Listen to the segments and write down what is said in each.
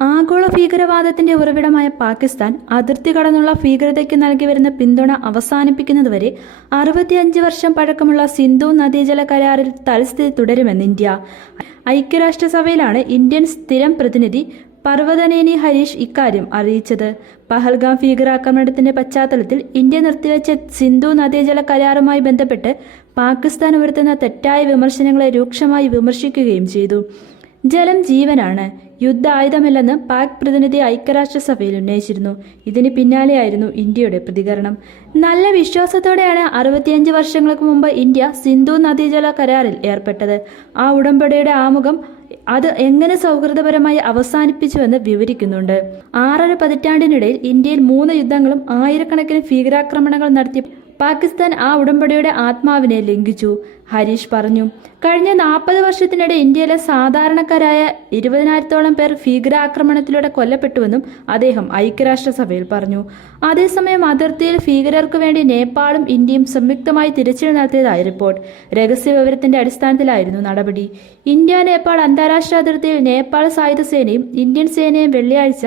ആഗോള ഭീകരവാദത്തിന്റെ ഉറവിടമായ പാകിസ്ഥാൻ അതിർത്തി കടന്നുള്ള ഭീകരതയ്ക്ക് നൽകി വരുന്ന പിന്തുണ അവസാനിപ്പിക്കുന്നതുവരെ അറുപത്തിയഞ്ച് വർഷം പഴക്കമുള്ള സിന്ധു നദീജല കരാറിൽ തൽസ്ഥിതി തുടരുമെന്ന് ഇന്ത്യ. ഐക്യരാഷ്ട്രസഭയിലാണ് ഇന്ത്യൻ സ്ഥിരം പ്രതിനിധി പർവതനേനി ഹരീഷ് ഇക്കാര്യം അറിയിച്ചത്. പഹൽഗാം ഭീകരാക്രമണത്തിന്റെ പശ്ചാത്തലത്തിൽ ഇന്ത്യ നിർത്തിവെച്ച സിന്ധു നദീജല കരാറുമായി ബന്ധപ്പെട്ട് പാകിസ്ഥാൻ ഉയർത്തുന്ന തെറ്റായ വിമർശനങ്ങളെ രൂക്ഷമായി വിമർശിക്കുകയും ചെയ്തു. ജലം ജീവനാണ്. യുദ്ധ ആയുധമല്ലെന്ന് പാക് പ്രതിനിധി ഐക്യരാഷ്ട്രസഭയിൽ ഉന്നയിച്ചിരുന്നു. ഇതിന് പിന്നാലെയായിരുന്നു ഇന്ത്യയുടെ പ്രതികരണം. നല്ല വിശ്വാസത്തോടെയാണ് അറുപത്തിയഞ്ച് വർഷങ്ങൾക്ക് മുമ്പ് ഇന്ത്യ സിന്ധു നദീജല കരാറിൽ ഏർപ്പെട്ടത്. ആ ഉടമ്പടിയുടെ ആമുഖം അത് എങ്ങനെ സൗഹൃദപരമായി അവസാനിപ്പിച്ചുവെന്ന് വിവരിക്കുന്നുണ്ട്. ആറര പതിറ്റാണ്ടിനിടയിൽ ഇന്ത്യയിൽ മൂന്ന് യുദ്ധങ്ങളും ആയിരക്കണക്കിന് ഭീകരാക്രമണങ്ങൾ നടത്തി പാകിസ്ഥാൻ ആ ഉടമ്പടിയുടെ ആത്മാവിനെ ലംഘിച്ചു. ഹരീഷ് പറഞ്ഞു കഴിഞ്ഞ നാൽപ്പത് വർഷത്തിനിടെ ഇന്ത്യയിലെ സാധാരണക്കാരായ ഇരുപതിനായിരത്തോളം പേർ ഭീകരാക്രമണത്തിലൂടെ കൊല്ലപ്പെട്ടുവെന്നും അദ്ദേഹം ഐക്യരാഷ്ട്രസഭയിൽ പറഞ്ഞു. അതേസമയം അതിർത്തിയിൽ ഭീകരർക്ക് വേണ്ടി നേപ്പാളും ഇന്ത്യയും സംയുക്തമായി തിരച്ചിൽ നടത്തിയതായി റിപ്പോർട്ട്. രഹസ്യ വിവരത്തിന്റെ അടിസ്ഥാനത്തിലായിരുന്നു നടപടി. ഇന്ത്യ നേപ്പാൾ അന്താരാഷ്ട്ര അതിർത്തിയിൽ നേപ്പാൾ സായുധ സേനയും ഇന്ത്യൻ സേനയും വെള്ളിയാഴ്ച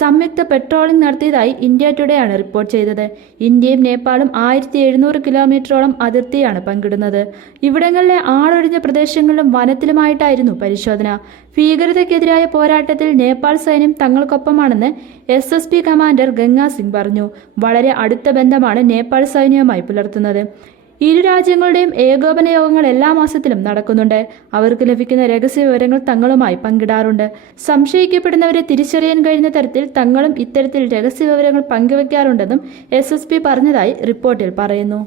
സംയുക്ത പെട്രോളിംഗ് നടത്തിയതായി ഇന്ത്യ ടുഡേ ആണ് റിപ്പോർട്ട് ചെയ്തത്. ഇന്ത്യയും നേപ്പാളും ആയിരത്തി എഴുന്നൂറ് കിലോമീറ്ററോളം അതിർത്തിയാണ് പങ്കിടുന്നത്. ഇവിടങ്ങളിലെ ആളൊഴിഞ്ഞ പ്രദേശങ്ങളിലും വനത്തിലുമായിട്ടായിരുന്നു പരിശോധന. ഭീകരതയ്ക്കെതിരായ പോരാട്ടത്തിൽ നേപ്പാൾ സൈന്യം തങ്ങൾക്കൊപ്പമാണെന്ന് S S P commander Ganga Singh പറഞ്ഞു. വളരെ അടുത്ത ബന്ധമാണ് നേപ്പാൾ സൈന്യവുമായി പുലർത്തുന്നത്. ഇരു രാജ്യങ്ങളുടെയും ഏകോപന യോഗങ്ങൾ എല്ലാ മാസത്തിലും നടക്കുന്നുണ്ട്. അവർക്ക് ലഭിക്കുന്ന രഹസ്യ വിവരങ്ങൾ തങ്ങളുമായി പങ്കിടാറുണ്ട്. സംശയിക്കപ്പെടുന്നവരെ തിരിച്ചറിയാൻ കഴിയുന്ന തരത്തിൽ തങ്ങളും ഇത്തരത്തിൽ രഹസ്യ വിവരങ്ങൾ പങ്കുവയ്ക്കാറുണ്ടെന്നും എസ് പറഞ്ഞതായി റിപ്പോർട്ടിൽ പറയുന്നു.